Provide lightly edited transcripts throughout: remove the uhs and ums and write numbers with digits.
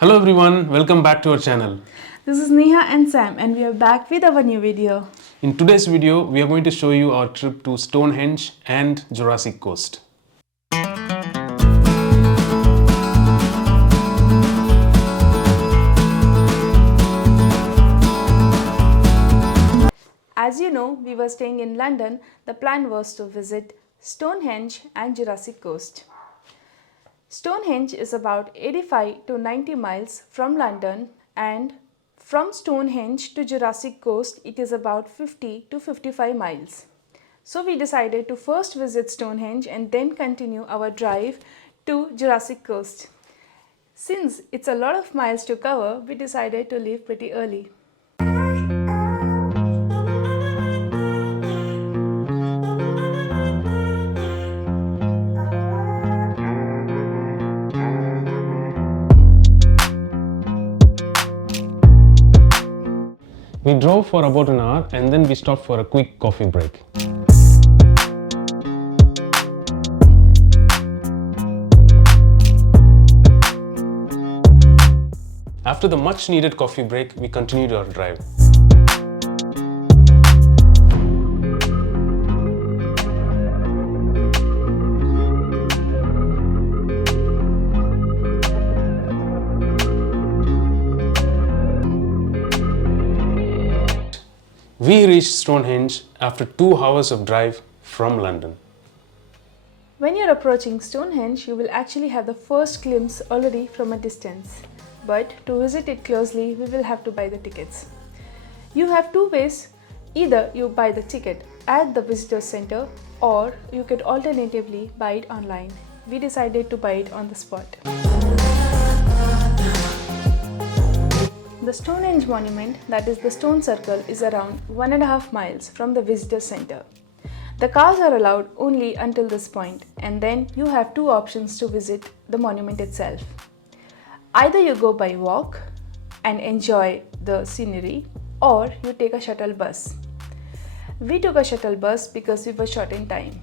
Hello everyone, welcome back to our channel. This is Neha and Sam and we are back with our new video. In today's video, we are going to show you our trip to Stonehenge and Jurassic Coast. As you know, we were staying in London. The plan was to visit Stonehenge and Jurassic Coast. Stonehenge is about 85 to 90 miles from London, and from Stonehenge to Jurassic Coast it is about 50 to 55 miles. So we decided to first visit Stonehenge and then continue our drive to Jurassic Coast. Since it's a lot of miles to cover, we decided to leave pretty early. We drove for about an hour and then we stopped for a quick coffee break. After the much needed coffee break, we continued our drive. We reached Stonehenge after 2 hours of drive from London. When you're approaching Stonehenge, you will actually have the first glimpse already from a distance. But to visit it closely, we will have to buy the tickets. You have two ways. Either you buy the ticket at the visitor center or you could alternatively buy it online. We decided to buy it on the spot. The Stonehenge monument, that is the stone circle, is around 1.5 miles from the visitor center. The cars are allowed only until this point, and then you have two options to visit the monument itself. Either you go by walk and enjoy the scenery, or you take a shuttle bus. We took a shuttle bus because we were short in time.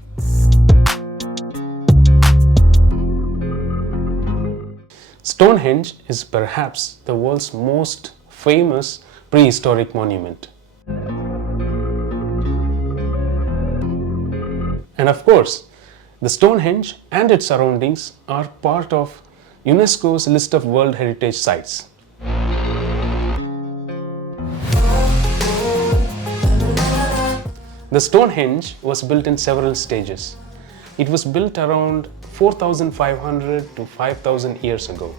Stonehenge is perhaps the world's most famous prehistoric monument. And of course, the Stonehenge and its surroundings are part of UNESCO's list of World Heritage Sites. The Stonehenge was built in several stages. It was built around 4,500 to 5,000 years ago.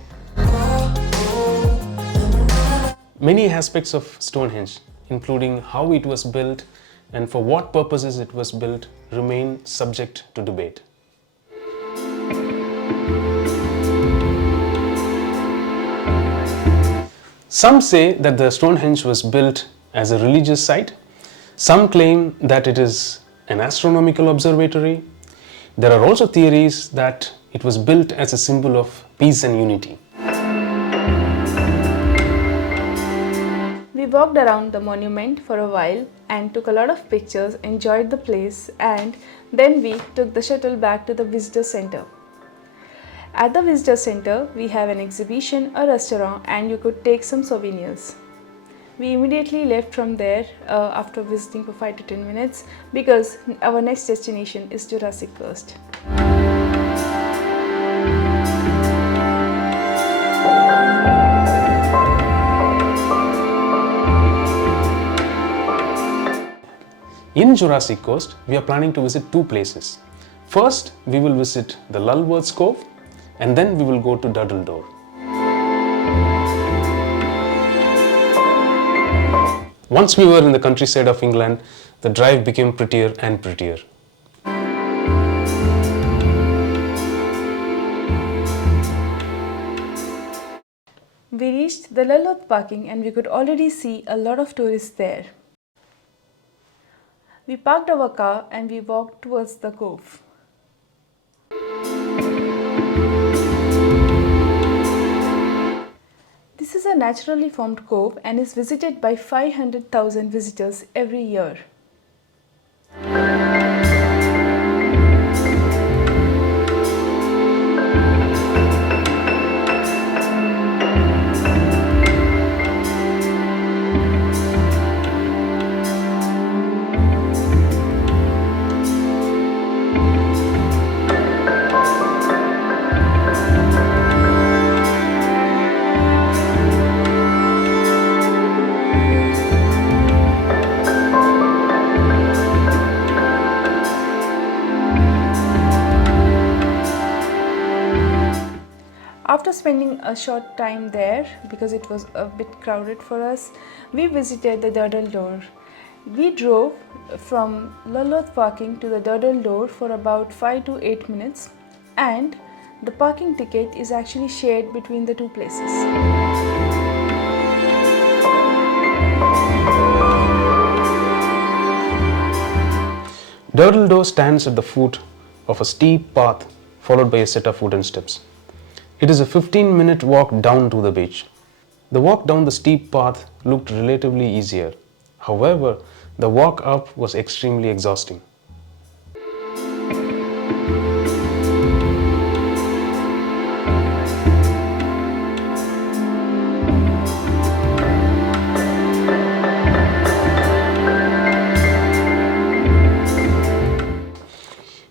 Many aspects of Stonehenge, including how it was built and for what purposes it was built, remain subject to debate. Some say that the Stonehenge was built as a religious site. Some claim that it is an astronomical observatory. There are also theories that it was built as a symbol of peace and unity. We walked around the monument for a while and took a lot of pictures, enjoyed the place, and then we took the shuttle back to the visitor center. At the visitor center, we have an exhibition, a restaurant, and you could take some souvenirs. We immediately left from there after visiting for 5 to 10 minutes because our next destination is Jurassic Coast. In Jurassic Coast, we are planning to visit two places. First, we will visit the Lulworths cove, and then we will go to Durdledoor. Once we were in the countryside of England, the drive became prettier and prettier. We reached the lulworths parking and we could already see a lot of tourists there. We parked our car and we walked towards the cove. This is a naturally formed cove and is visited by 500,000 visitors every year. spending a short time there, because it was a bit crowded for us, we visited the Durdle door. We drove from Lulworths parking to the Durdle door for about 5 to 8 minutes, and the parking ticket is actually shared between the two places. Durdle door stands at the foot of a steep path followed by a set of wooden steps. It is a 15-minute walk down to the beach. The walk down the steep path looked relatively easier. However, the walk up was extremely exhausting.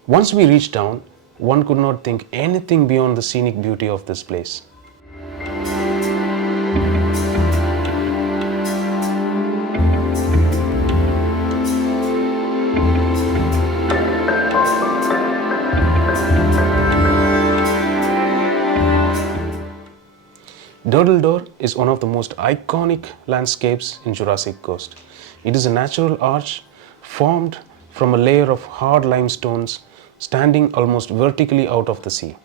Once we reached down, one could not think anything beyond the scenic beauty of this place. Durdledoor is one of the most iconic landscapes in Jurassic Coast. It is a natural arch formed from a layer of hard limestones standing almost vertically out of the sea.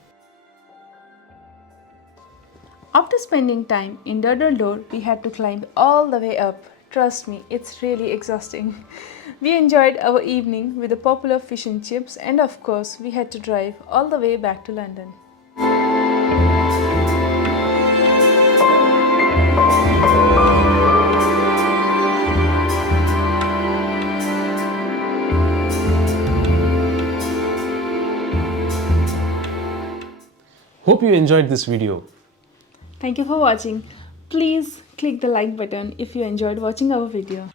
After spending time in Durdle door, we had to climb all the way up. Trust me, it's really exhausting. We enjoyed our evening with the popular fish and chips, and of course, we had to drive all the way back to London. Hope you enjoyed this video. Thank you for watching. Please click the like button if you enjoyed watching our video.